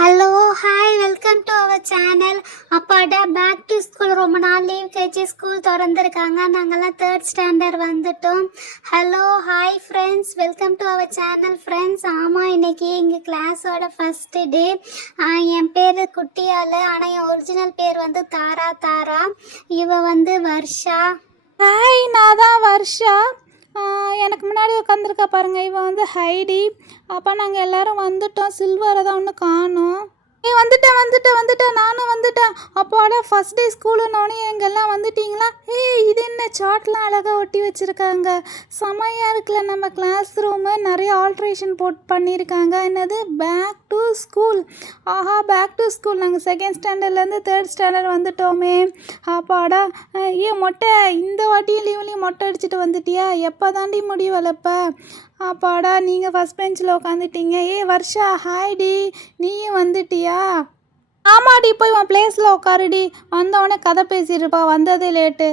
Hello hi welcome to our channel. அப்பாடா back to school. ரொம்ப நாள் லீவ் கழிச்சு ஸ்கூல் திறந்துருக்காங்க. நாங்கள்லாம் தேர்ட் ஸ்டாண்டர்ட் வந்துட்டோம். Hello hi friends, welcome to our channel friends. ஆமாம், இன்னைக்கு எங்கள் கிளாஸோட ஃபஸ்ட்டு டே. என் பேர் குட்டியால், ஆனால் என் ஒரிஜினல் பேர் வந்து தாரா. இவ வந்து வர்ஷா. ஹாய், நான் தான் வர்ஷா. எனக்கு முன்னாடி உட்காந்துருக்கா பாருங்கள், இவன் வந்து ஹைடி. அப்போ நாங்கள் எல்லோரும் வந்துட்டோம். சில்வரை தான் ஒன்று காணோம். வந்துட்டேன் நானும் வந்துட்டேன். அப்போட ஃபஸ்ட் டே ஸ்கூலுன்னொடனே எங்கெல்லாம் வந்துட்டிங்களா? இது என்ன சார்ட்லாம் அழகாக ஒட்டி வச்சுருக்காங்க, செமையாக இருக்குல்ல. நம்ம கிளாஸ் ரூமு நிறைய ஆல்ட்ரேஷன் பண்ணியிருக்காங்க. என்னது பேக் டு ஸ்கூல். ஆஹா, பேக் டு ஸ்கூல். நாங்கள் செகண்ட் ஸ்டாண்டர்ட்லேருந்து தேர்ட் ஸ்டாண்டர்ட் வந்துட்டோமே. அப்பாடா. மொட்டை இந்த வாட்டியும் லீவ்லேயும் மொட்டை அடிச்சுட்டு வந்துட்டியா? எப்போ தாண்டி முடிவலப்ப? அப்பாடா, நீங்கள் ஃபஸ்ட் பெஞ்சில் உட்காந்துட்டீங்க. வர்ஷா ஹாய்டி, நீயும் வந்துட்டியா? ஆமாடி, போய் உன் பிளேஸில் உட்காருடி. வந்தவொடனே கதை பேசியிருப்பா, வந்ததே லேட்டு.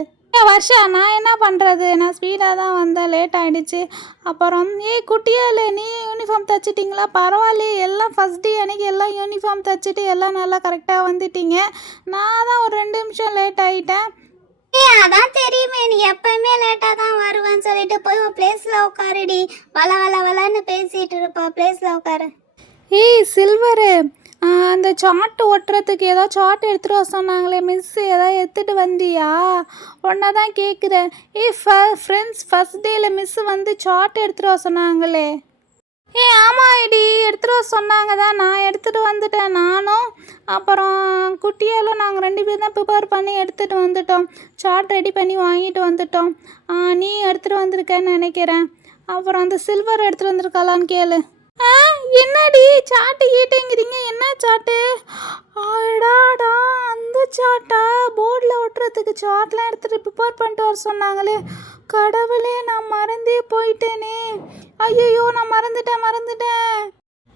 வர்ஷா, நான் என்ன பண்ணுறது, நான் ஸ்பீடாக தான் வந்தேன், லேட் ஆகிடுச்சு. அப்புறம் குட்டியா இல்லை, நீ யூனிஃபார்ம் தைச்சிட்டிங்களா? பரவாயில்லையே, எல்லாம் ஃபஸ்ட் டே அன்றைக்கி எல்லாம் யூனிஃபார்ம் தைச்சிட்டு எல்லாம் நல்லா கரெக்டாக வந்துட்டீங்க. நான் தான் ஒரு 2 நிமிஷம் லேட் ஆகிட்டேன். அதான் தெரியுமே, நீ எப்பவுமே லேட்டாக தான் வருவேன்னு சொல்லிட்டு போய் உன் பிளேஸில் உட்காருடி. வளன்னு பேசிகிட்டு இருப்பா, பிளேஸில் உட்காரு. சில்வரு, அந்த சார்ட் ஒட்டுறதுக்கு ஏதோ சார்ட் எடுத்துகிட்டு வர சொன்னாங்களே மிஸ், ஏதாவது எடுத்துகிட்டு வந்தியா? ஒன்றா தான் கேட்குறேன். ஃப்ரெண்ட்ஸ், ஃபஸ்ட் டேயில் மிஸ்ஸு வந்து சார்ட் எடுத்துகிட்டு வர சொன்னாங்களே. ஆமாம் ஐடி, எடுத்துகிட்டு வர சொன்னாங்க தான், நான் எடுத்துகிட்டு வந்துட்டேன். நானும் அப்புறம் குட்டியாலும் நாங்கள் 2 பேர் தான் ப்ரிப்பேர் பண்ணி எடுத்துகிட்டு வந்துட்டோம். சார்ட் ரெடி பண்ணி வாங்கிட்டு வந்துட்டோம். நீ எடுத்துகிட்டு வந்திருக்கேன்னு நினைக்கிறேன். அப்புறம் அந்த சில்வர் எடுத்துகிட்டு வந்திருக்காளான்னு கேளு. என்னடி சாட்டு கீட்டேங்கிறீங்க? என்ன சாட்டு? ஆடாடா, அந்த சாட்டா? போர்டில் ஒட்டுறதுக்கு சார்ட்லாம் எடுத்துகிட்டு ப்ரிப்பேர் பண்ணிட்டு வர சொன்னாங்களே. கடவுளே, நான் மறந்தே போயிட்டேனே. ஐயோ, நான் மறந்துட்டேன்.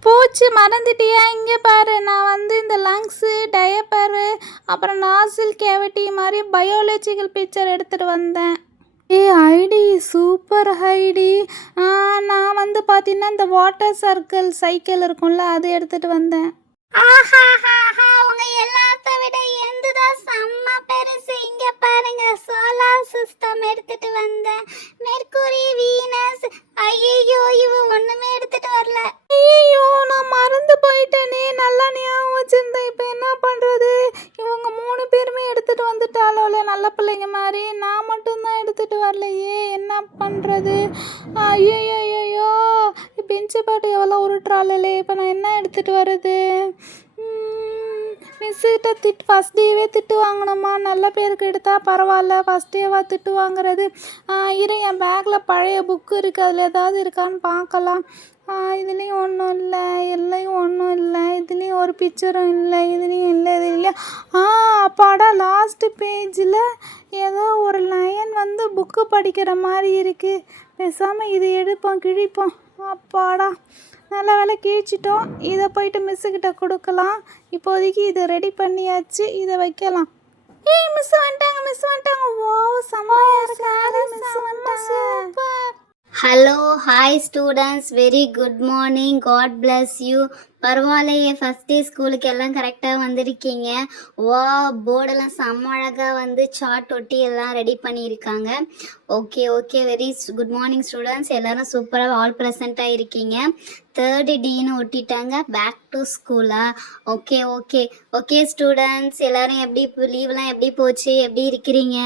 போச்சு, மறந்துட்டியா? இங்கே பாரு, நான் வந்து இந்த லங்ஸு, டயப்பரு, அப்புறம் நாசில் கேவிட்டி மாதிரி பயாலஜிக்கல் பிக்சர் எடுத்துகிட்டு வந்தேன். ஐடி சூப்பர் ஹைடி. நான் வந்து பார்த்தீங்கன்னா இந்த வாட்டர் சர்க்கிள் சைக்கிள் இருக்கும்ல, அது எடுத்துகிட்டு வந்தேன். உங்க எல்லாத்த விட எந்துதான் செம்ம பெருசு. இங்க பாருங்க, சோலார் சிஸ்டம் எடுத்துட்டு வந்தேன். Mercury, Venus. ஐயோ, இவ ஒண்ணுமே எடுத்துட்டு வரல. ஐயோ, நான் மறந்து போயிட்டேனே. நல்லா ஞாபகம் வச்சிருந்தேன். இப்போ என்ன பண்ணுறது? இவங்க 3 பேருமே எடுத்துகிட்டு வந்துட்டாலோல, நல்ல பிள்ளைங்க மாதிரி. நான் மட்டும்தான் எடுத்துகிட்டு வரலையே, என்ன பண்ணுறது? ஐயோ, பெஞ்சு பாட்டு எவ்வளோ உருட்டுறாளே. இப்போ நான் என்ன எடுத்துகிட்டு வர்றது? மிஸ்ஸுகிட்ட ஃபஸ்ட் டேவே திட்டு வாங்கணுமா? நல்ல பேருக்கு எடுத்தால் பரவாயில்ல, ஃபஸ்ட் டேவாக திட்டு வாங்குறது. என் பேக்கில் பழைய புக்கு இருக்குது, அதில் ஏதாவது இருக்கான்னு பார்க்கலாம். இதுலேயும் ஒன்றும் இல்லை, எல்லையும் ஒன்றும் இல்லை, இதுலேயும் ஒரு பிக்சரும் இல்லை, இதுலேயும் இல்லை, இது இல்லையா? அப்பாடா, லாஸ்ட்டு பேஜில் ஏதோ ஒரு லைன் வந்து புக்கு படிக்கிற மாதிரி இருக்குது. பேசாமல் இது எடுப்போம், கிழிப்போம். அப்பாடா, நல்ல வேலை கிழிச்சிட்டோம். இதை போயிட்டு மிஸ்ஸுக்கிட்ட கொடுக்கலாம். இப்போதைக்கு இதை ரெடி பண்ணியாச்சு, இதை வைக்கலாம். மிஸ் வந்துட்டாங்க. வா, செம்மையா இருக்கு. மிஸ் வந்துட்டாங்க. Super. Hello hi students, very good morning. God bless you. பரவாயில்லையே, ஃபஸ்ட் டே ஸ்கூலுக்கு எல்லாம் கரெக்டாக வந்திருக்கீங்க. வா, போர்டெல்லாம் செம்ம அழகாக வந்து சார்ட் ஒட்டி எல்லாம் ரெடி பண்ணியிருக்காங்க. Okay, very good morning students. எல்லோரும் சூப்பராக ஆல் ப்ரெசண்ட்டாக இருக்கீங்க. 3rd Dன்னு ஒட்டிட்டாங்க. பேக் டு ஸ்கூலா? ஓகே ஸ்டூடெண்ட்ஸ், எல்லோரும் எப்படி லீவ்லாம் எப்படி போச்சு? எப்படி இருக்கிறீங்க?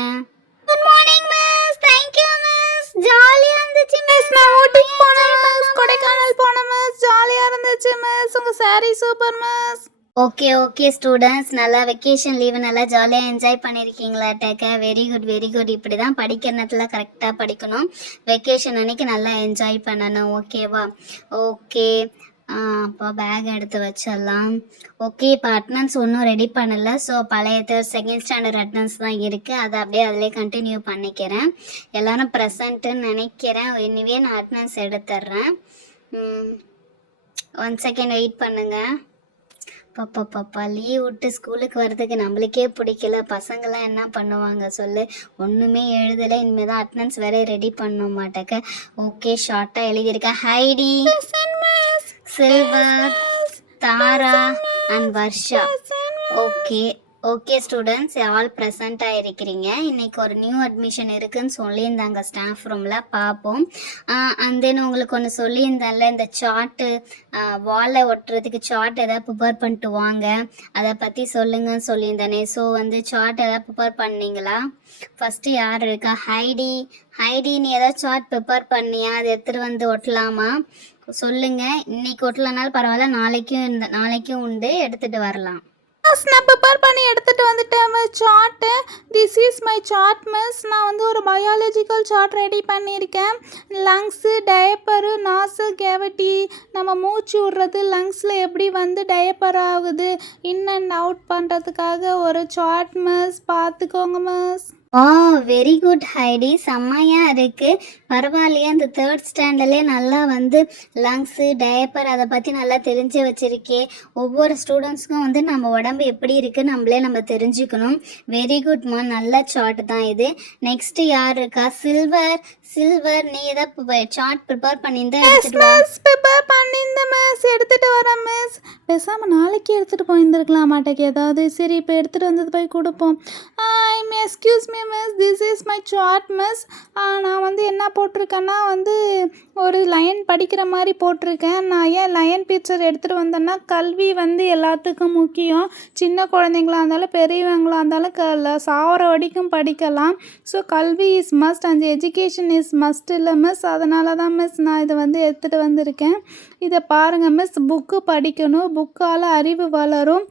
Good morning miss. Thank you miss. ஜாலியாக இருந்துச்சு மிஸ். நான் ஊட்டிக்கு போனேன் மிஸ், கொடைக்கானல் போனேன் மிஸ், ஜாலியாக இருந்துச்சு மிஸ். உங்கள் sorry super miss. Okay students, நல்லா வெக்கேஷன் லீவு நல்லா ஜாலியாக என்ஜாய் பண்ணியிருக்கீங்களாட்டாக்க. Very good. இப்படி தான் படிக்கிற நேரத்தில் கரெக்டாக படிக்கணும். வெக்கேஷன் அன்னைக்கு நல்லா என்ஜாய் பண்ணணும். ஓகேவா? ஓகே. அப்போ பேக் எடுத்து வச்சிடலாம். ஓகே, இப்போ அட்டனன்ஸ் ஒன்றும் ரெடி பண்ணலை. ஸோ பழைய செகண்ட் ஸ்டாண்டர்ட் அட்டனன்ஸ் தான் இருக்குது. அதை அப்படியே அதிலே கண்டினியூ பண்ணிக்கிறேன். எல்லோரும் ப்ரெசண்ட்டுன்னு நினைக்கிறேன். இனிவே நான் அட்டனன்ஸ் எடுத்துட்றேன். 1 செகண்ட் வெயிட் பண்ணுங்கள். பாப்பா லீவ் விட்டு ஸ்கூலுக்கு வர்றதுக்கு நம்மளுக்கே பிடிக்கல. பசங்களாம் என்ன பண்ணுவாங்க சொல்லு? ஒன்றுமே எழுதலை. இனிமேல் தான் அட்டனன்ஸ் வேற ரெடி பண்ண மாட்டேக்க. ஓகே, ஷார்ட்டாக எழுதியிருக்கேன். Heidi, Silver, Tara, and Varsha. Okay okay students all ப்ரெசண்ட்டாக இருக்கிறீங்க. இன்றைக்கி ஒரு நியூ அட்மிஷன் இருக்குதுன்னு சொல்லியிருந்தாங்க ஸ்டாஃப் ரூமில், பார்ப்போம். அண்ட் தென் உங்களுக்கு ஒன்று சொல்லியிருந்தேன்ல, இந்த சார்ட்டு வாலில் ஒட்டுறதுக்கு சார்ட் எதாவது ப்ரிப்பேர் பண்ணிட்டு வாங்க, அதை பற்றி சொல்லுங்கன்னு சொல்லியிருந்தேனே. ஸோ வந்து சார்ட் எதாவது ப்ரிப்பேர் பண்ணீங்களா? ஃபஸ்ட்டு யார் இருக்கா? ஹைடி நீ ஏதாவது சார்ட் ப்ரிப்பேர் பண்ணியா? அதை எடுத்துகிட்டு வந்து ஒட்டலாமா சொல்லுங்கள். இன்றைக்கி ஒட்டலனாலும் பரவாயில்ல, நாளைக்கும் உண்டு, எடுத்துகிட்டு வரலாம். மிஸ் நான் ப்ரிப்பேர் பண்ணி எடுத்துகிட்டு வந்துட்டேன் miss chart. This is my chart miss. நான் வந்து ஒரு பயாலஜிக்கல் சார்ட் ரெடி பண்ணியிருக்கேன். லங்ஸு, டயப்பரு, நாசு, கேவிட்டி, நம்ம மூச்சு விடுறது லங்ஸில் எப்படி வந்து டயப்பர் ஆகுது, இன் அண்ட் அவுட் பண்ணுறதுக்காக ஒரு சார்ட் மிஸ். பார்த்துக்கோங்க மிஸ். வெரி குட் ஹைடி, செம்மையாக இருக்குது. பரவாயில்லையா, இந்த 3rd ஸ்டாண்டர்ட்லேயே நல்லா வந்து லங்ஸு, டயப்பர் அதை பற்றி நல்லா தெரிஞ்சு வச்சுருக்கே. ஒவ்வொரு ஸ்டூடெண்ட்ஸ்க்கும் வந்து நம்ம உடம்பு எப்படி இருக்குது நம்ம தெரிஞ்சுக்கணும். வெரி குட்மா, நல்ல சார்ட் தான் இது. நெக்ஸ்ட்டு யார் இருக்கா? சில்வர் நீ ஏதாவது சார்ட் ப்ரிப்பேர் பண்ணியிருந்தா எடுத்துகிட்டு வா. ப்ரிப்பேர் பண்ணியிருந்தேன் மிஸ், எடுத்துகிட்டு வரேன் மிஸ். பேசாமல் நாளைக்கு எடுத்துகிட்டு போயிருந்துருக்கலாம் மாட்டேக்கு ஏதாவது. சரி, இப்போ எடுத்துகிட்டு வந்தது போய் கொடுப்போம். Excuse me miss, this is my chart miss. நான் வந்து என்ன போட்டிருக்கேன்னா வந்து ஒரு லைன் படிக்கிற மாதிரி போட்டிருக்கேன். நான் ஏன் லைன் பிக்சர் எடுத்துகிட்டு வந்தேன்னா, கல்வி வந்து எல்லாத்துக்கும் முக்கியம். சின்ன குழந்தைங்களா இருந்தாலும் பெரியவங்களாக இருந்தாலும் சாவர வரைக்கும் படிக்கலாம். ஸோ கல்வி is must and education is must இல்லை மிஸ். அதனால தான் மிஸ் நான் இதை வந்து எடுத்துகிட்டு வந்திருக்கேன். இதை பாருங்கள் மிஸ், புக்கு படிக்கணும், புக்கால் அறிவு வளரும்,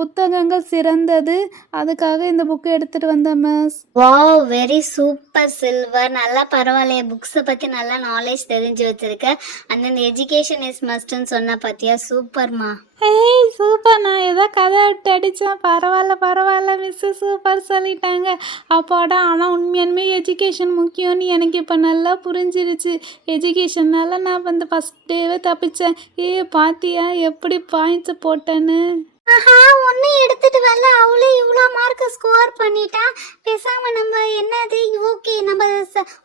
புத்தகங்கள் சிறந்தது, அதுக்காக இந்த புக்கு எடுத்துகிட்டு வந்தேன் miss. Wow, very super silver. நல்லா பரவாயில்லையே, புக்ஸை பற்றி நல்லா நாலேஜ் தெரிஞ்சு வச்சுருக்க. அந்த எஜுகேஷன் இஸ் மஸ்ட்ன்னு சொன்ன பார்த்தியா, சூப்பர்மா. ஏய் சூப்பர், நான் ஏதோ கதை விட்டு அடித்தேன். பரவாயில்ல மிஸ்ஸு சூப்பர் சொல்லிட்டாங்க. அப்பாடா, ஆனால் உண்மையானுமே எஜுகேஷன் முக்கியம்னு எனக்கு இப்போ நல்லா புரிஞ்சிருச்சு. எஜுகேஷனால் நான் வந்து ஃபஸ்ட் டேவே தப்பிச்சேன். பாத்தியா எப்படி பாயிண்ட்ஸை போட்டேன்னு. ஒன்றும் எடுத்துட்டு வரல, அவளே இவ்வளோ மார்க்கு ஸ்கோர் பண்ணிட்டா. பேசாமல் நம்ம என்னது, ஓகே நம்ம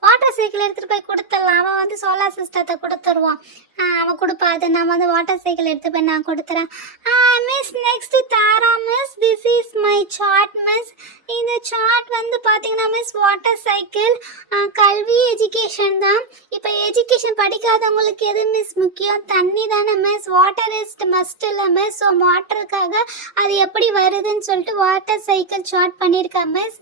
வாட்டர் சைக்கிள் எடுத்துகிட்டு போய் கொடுத்துடலாம். அவன் வந்து சோலார் சிஸ்டத்தை கொடுத்துருவான். அவன் கொடுப்பாது, நம்ம வந்து வாட்டர் சைக்கிள் எடுத்து போய் நான் கொடுத்துறேன். Miss next Tara miss, this is my chart miss. இந்த சார்ட் வந்து பார்த்தீங்கன்னா மிஸ், வாட்டர் சைக்கிள் கல்வி எஜுகேஷன் தான். இப்போ எஜுகேஷன் படிக்காதவங்களுக்கு எது மிஸ் முக்கியம்? தண்ணி தானே மிஸ். வாட்டர் இஸ் மஸ்ட் இல்லை மிஸ். ஸோ வாட்டருக்காக அது எப்படி வருதுன்னு சொல்லிட்டு வாட்டர் சைக்கிள் சார்ட் பண்ணியிருக்கேன் மிஸ்.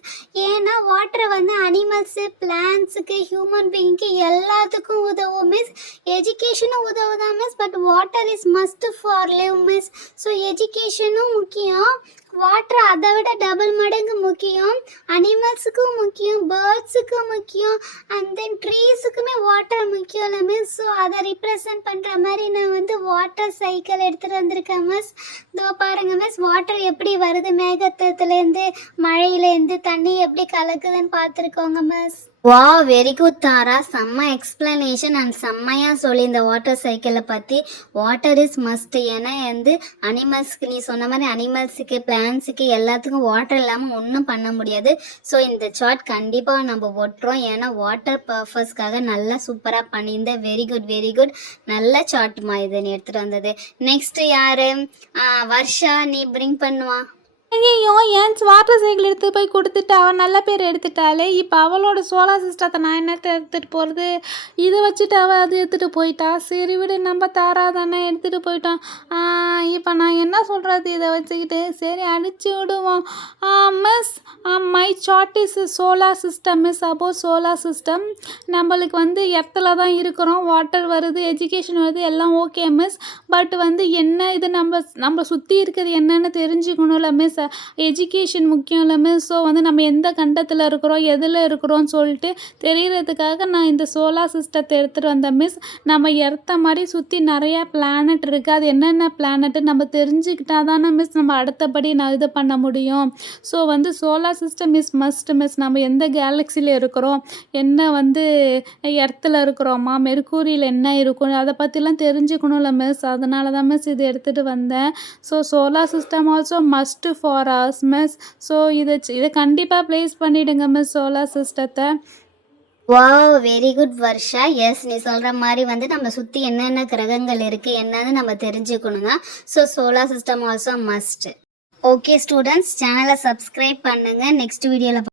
ஏன்னா வாட்டரை வந்து அனிமல்ஸு, பிளான்ஸுக்கு, ஹியூமன் பீயிங்க்கு எல்லாத்துக்கும் உதவும் மிஸ். எஜுகேஷனும் உதவுதான் miss. But water is must for live miss. So எஜுகேஷனும் முக்கியம், வாட்டர் அதை விட டபுள் மடங்கு முக்கியம். அனிமல்ஸுக்கும் முக்கியம், பேர்ட்ஸுக்கும் முக்கியம், அண்ட் தென் ட்ரீஸுக்குமே வாட்டர் முக்கியம் இல்லை மிஸ். ஸோ அதை ரிப்ரசன்ட் பண்ணுற மாதிரி நான் வந்து வாட்டர் சைக்கிள் எடுத்துகிட்டு வந்திருக்கேன் மிஸ். இதோ பாருங்கள் மிஸ், வாட்டர் எப்படி வருது, மேகத்துலேருந்து மழையிலேருந்து தண்ணி எப்படி கலக்குதுன்னு பார்த்துருக்கோங்க மிஸ். வா, வெரி குட் தாரா, செம்ம எக்ஸ்பிளனேஷன் அண்ட் செம்மையாக சொல்லி இந்த வாட்டர் சைக்கிளை பற்றி. Water is must. ஏன்னா வந்து அனிமல்ஸ்க்கு, நீ சொன்ன மாதிரி அனிமல்ஸுக்கு, பிளான்ஸுக்கு எல்லாத்துக்கும் வாட்டர் இல்லாமல் ஒன்றும் பண்ண முடியாது. ஸோ இந்த சார்ட் கண்டிப்பாக நம்ம ஒட்டுறோம். ஏன்னா வாட்டர் பர்பஸ்க்காக நல்லா சூப்பராக பண்ணியிருந்தேன். வெரி குட், நல்ல சார்ட்டுமா இது நீ எடுத்துகிட்டு வந்தது. நெக்ஸ்ட்டு யார்? வர்ஷா, நீ பிரிங் பண்ணுவா. ஐயோ, ஏன் வாட்டர் சைக்கிள் எடுத்து போய் கொடுத்துட்டு அவன் நல்ல பேர் எடுத்துட்டாலே. இப்போ அவளோட சோலார் சிஸ்டத்தை நான் என்னத்தை எடுத்துகிட்டு போகிறது? இதை வச்சுட்டு அவள் அது எடுத்துகிட்டு போயிட்டா. சரி விடு, நம்ம தாரா தானே எடுத்துகிட்டு போயிட்டான். இப்போ நான் என்ன சொல்கிறது இதை வச்சுக்கிட்டு? சரி அடிச்சு விடுவோம். Miss, my chart is solar system miss. அப்போது சோலார் சிஸ்டம் நம்மளுக்கு வந்து எர்த்தில் தான் இருக்கிறோம். வாட்டர் வருது, எஜுகேஷன் வருது, எல்லாம் ஓகே மிஸ். பட் வந்து என்ன இது, நம்ம சுற்றி இருக்கிறது என்னென்னு தெரிஞ்சுக்கணும்ல மிஸ். எஜுகேஷன் முக்கியம் இல்லை மிஸ். ஸோ வந்து நம்ம எந்த கண்டத்தில் இருக்கிறோம், எதில் இருக்கிறோன்னு சொல்லிட்டு தெரியறதுக்காக நான் இந்த சோலார் சிஸ்டத்தை எடுத்துகிட்டு வந்தேன் மிஸ். நம்ம எர்த்த மாதிரி சுற்றி நிறையா பிளானட் இருக்குது. அது என்னென்ன பிளானட்டு நம்ம தெரிஞ்சுக்கிட்டா தானே மிஸ் நம்ம அடுத்தபடி நான் இது பண்ண முடியும். ஸோ வந்து solar system is must miss. நம்ம எந்த கேலக்சியில் இருக்கிறோம், என்ன வந்து எர்த்தில் இருக்கிறோமா, மெர்க்கூரியில் என்ன இருக்கும், அதை பற்றிலாம் தெரிஞ்சுக்கணும்ல மிஸ். அதனால தான் மிஸ் இது எடுத்துகிட்டு வந்தேன். So solar system also must for us miss. So இதை கண்டிப்பாக ப்ளேஸ் பண்ணிவிடுங்க மிஸ், சோலார் சிஸ்டத்தை. Wow very good Varsha. Yes, நீ சொல்கிற மாதிரி வந்து நம்ம சுற்றி என்னென்ன கிரகங்கள் இருக்குது என்னன்னு நம்ம தெரிஞ்சுக்கணுங்க. So solar system also must. Okay students, சேனலை சப்ஸ்கிரைப் பண்ணுங்கள். நெக்ஸ்ட் வீடியோவில்